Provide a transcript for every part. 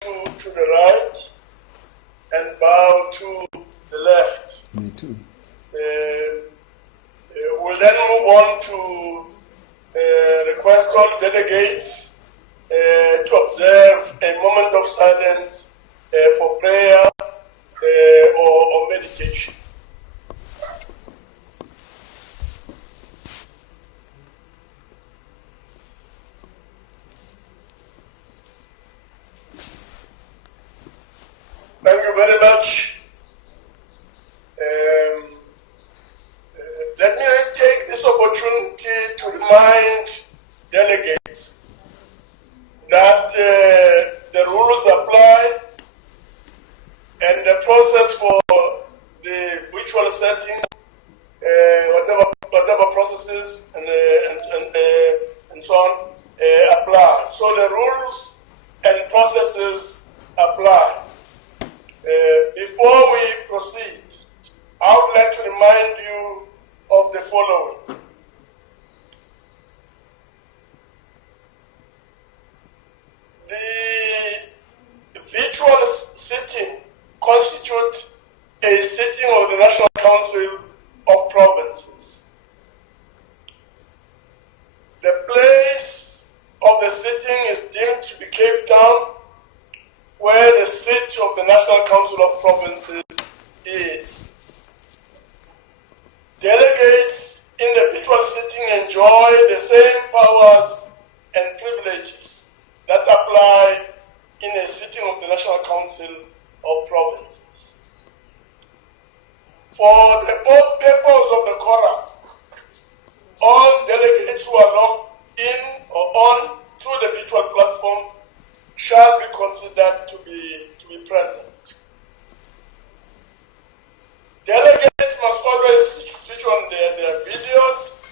to the right and bow to the left. Me too. We'll then move on to request all delegates to observe a moment of silence for prayer or meditation. Thank you very much. Let me take this opportunity to remind delegates that the rules apply and the process for the virtual setting, whatever processes and so on apply. So the rules and processes apply. Before we proceed, I would like to remind you of the following. The virtual sitting constitutes a sitting of the National Council of Provinces. The place of the sitting is deemed to be Cape Town, where the seat of the National Council of Provinces is. Delegates in the virtual sitting enjoy the same powers and privileges that apply in a sitting of the National Council of Provinces. For the purpose of the quorum, all delegates who are logged in or on through the virtual platform shall be considered to be present. Delegates must always switch on their videos.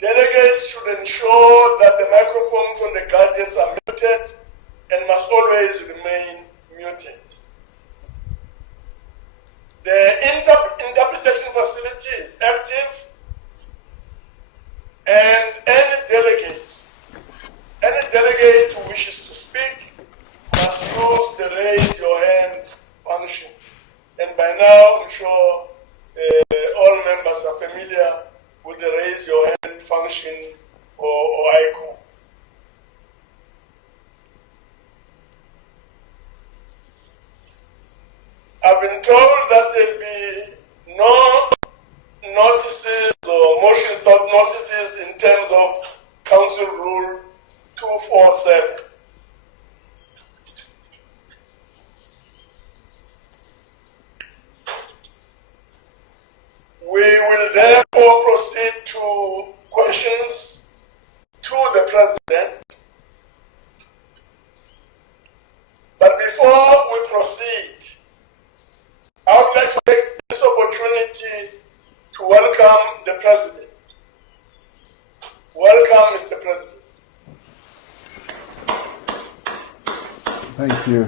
Delegates should ensure that the microphones on the guardians are muted and must always remain muted. The interpretation facility is active, and any delegate who wishes to speak must use the raise your hand function. And by now, I'm sure all members are familiar with the raise your hand function or icon. I've been told that there'll be no notices or motions, not notices in terms of Council Rule 247. We will therefore proceed to questions to the President. But before we proceed, I would like to take this opportunity to welcome the President. Welcome, Mr. President. Thank you.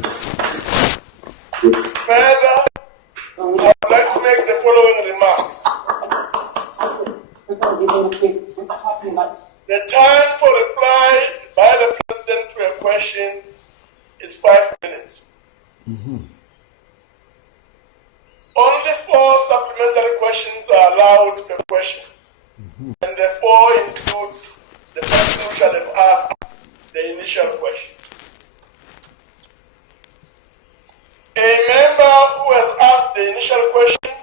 Further, I would like to make the following remarks. The time for reply by the President to a question is 5 minutes. Mm-hmm. Only 4 supplementary questions are allowed per question, and the 4 includes the person who shall have asked the initial question. A member who has asked the initial question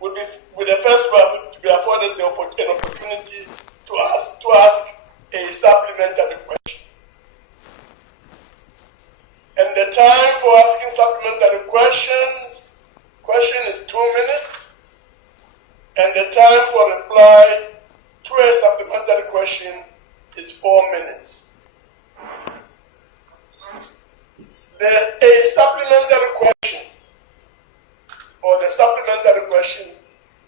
will be the first one to be afforded an opportunity to ask a supplementary question. And the time for asking supplementary question is 2 minutes, and the time for reply to a supplementary question is 4 minutes. A supplementary question or the supplementary question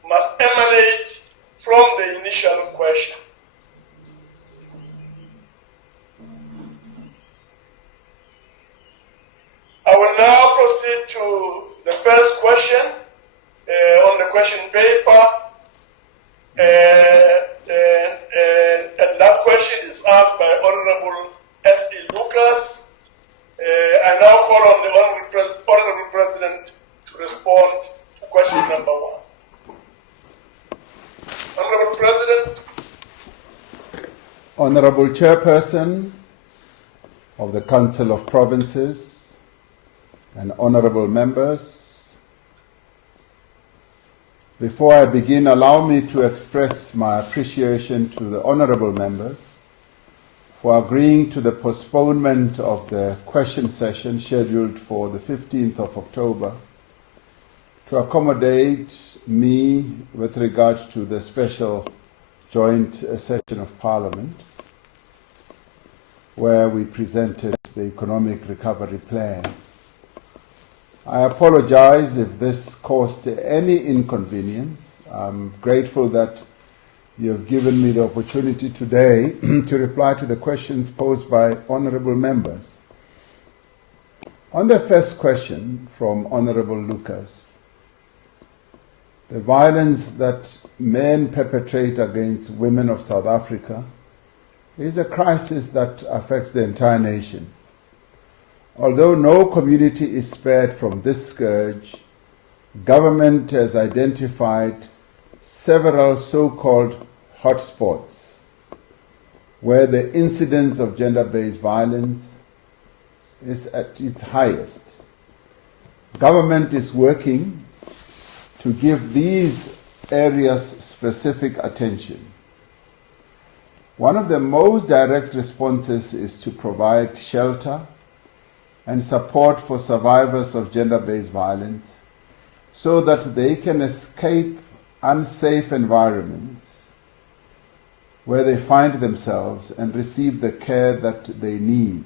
must emanate from the initial question. I will now proceed to the first question on the question paper, and that question is asked by Honorable S.E. Lucas call on the Honorable President to respond to question number 1. Honorable President. Honorable Chairperson of the Council of Provinces and honorable members, before I begin, allow me to express my appreciation to the honorable members for agreeing to the postponement of the question session scheduled for the 15th of October to accommodate me with regard to the special joint session of Parliament, where we presented the economic recovery plan. I apologize if this caused any inconvenience. I'm grateful that you have given me the opportunity today to reply to the questions posed by honorable members. On the first question from Honorable Lucas, the violence that men perpetrate against women of South Africa is a crisis that affects the entire nation. Although no community is spared from this scourge, government has identified several so-called hotspots where the incidence of gender-based violence is at its highest. Government is working to give these areas specific attention. One of the most direct responses is to provide shelter and support for survivors of gender-based violence so that they can escape unsafe environments where they find themselves and receive the care that they need.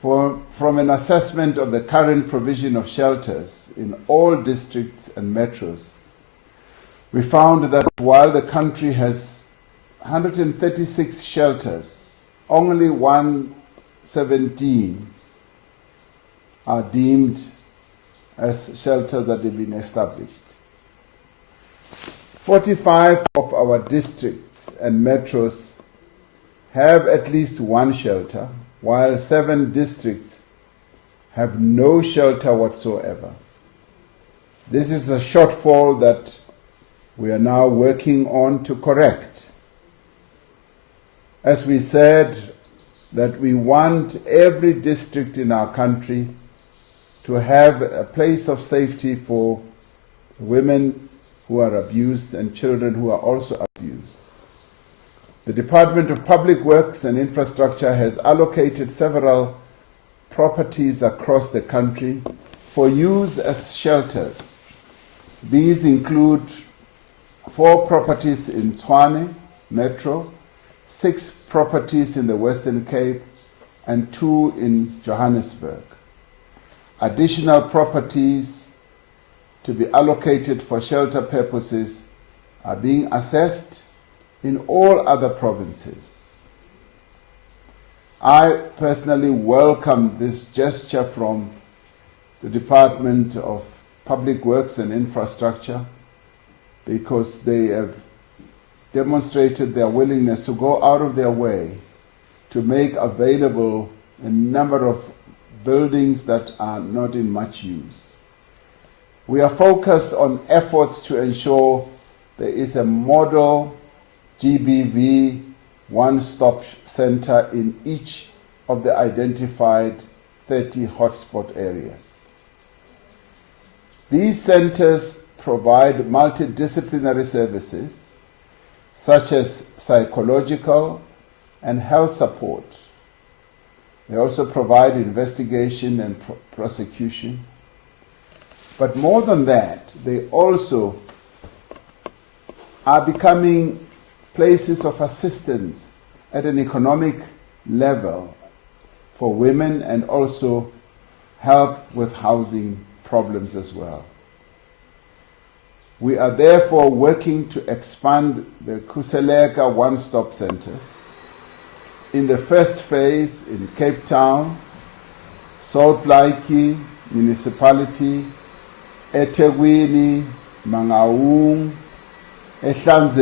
From an assessment of the current provision of shelters in all districts and metros, we found that while the country has 136 shelters, only 117 are deemed as shelters that have been established. 45 of our districts and metros have at least one shelter, while 7 districts have no shelter whatsoever. This is a shortfall that we are now working on to correct. As we said, that we want every district in our country to have a place of safety for women who are abused and children who are also abused. The Department of Public Works and Infrastructure has allocated several properties across the country for use as shelters. These include 4 properties in Tshwane Metro, 6 properties in the Western Cape, and 2 in Johannesburg. Additional properties to be allocated for shelter purposes are being assessed in all other provinces. I personally welcome this gesture from the Department of Public Works and Infrastructure because they have demonstrated their willingness to go out of their way to make available a number of buildings that are not in much use. We are focused on efforts to ensure there is a model GBV one-stop center in each of the identified 30 hotspot areas. These centers provide multidisciplinary services such as psychological and health support. They also provide investigation and prosecution. But more than that, they also are becoming places of assistance at an economic level for women and also help with housing problems as well. We are therefore working to expand the Khuseleka one-stop centers. In the first phase in Cape Town, Salt Lake Municipality, eThekwini, Mangaung, eHlanzeni,